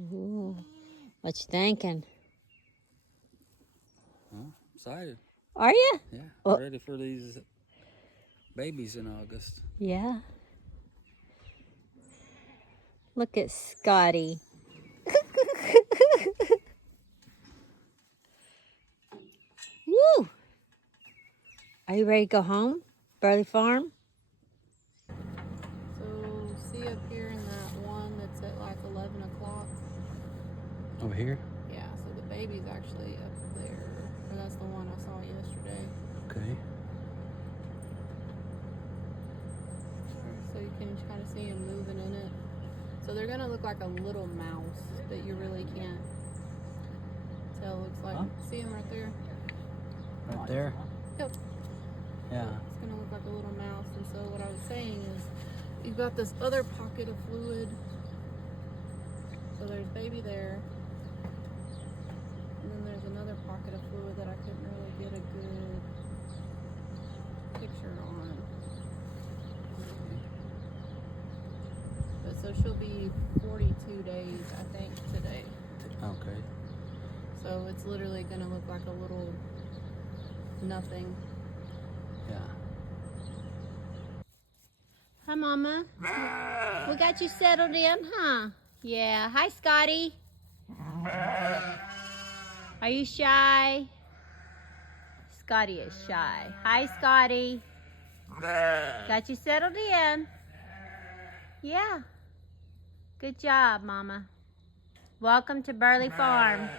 Ooh. What you thinking? Huh? Excited. Are you? Yeah. Oh. Ready for these babies in August. Yeah. Look at Scotty. Woo! Are you ready to go home? Burley Farm? So, see up here in that one that's at like 11 o'clock? Over here? Yeah, so the baby's actually up there. Or that's the one I saw yesterday. Okay. So you can kind of see him moving in it. So they're going to look like a little mouse that you really can't tell. Looks like, see him right there? Right there? Yep. Yeah. It's going to look like a little mouse. And so what I was saying is, you've got this other pocket of fluid. So there's baby there. And then there's another pocket of fluid that I couldn't really get a good picture on. But so she'll be 42 days, I think, today. Okay. So it's literally going to look like a little nothing. Yeah. Hi, Mama. We got you settled in, huh? Yeah. Hi, Scotty. Are you shy? Scotty is shy. Hi, Scotty. Got you settled in. Yeah. Good job, Mama. Welcome to Burley Farm.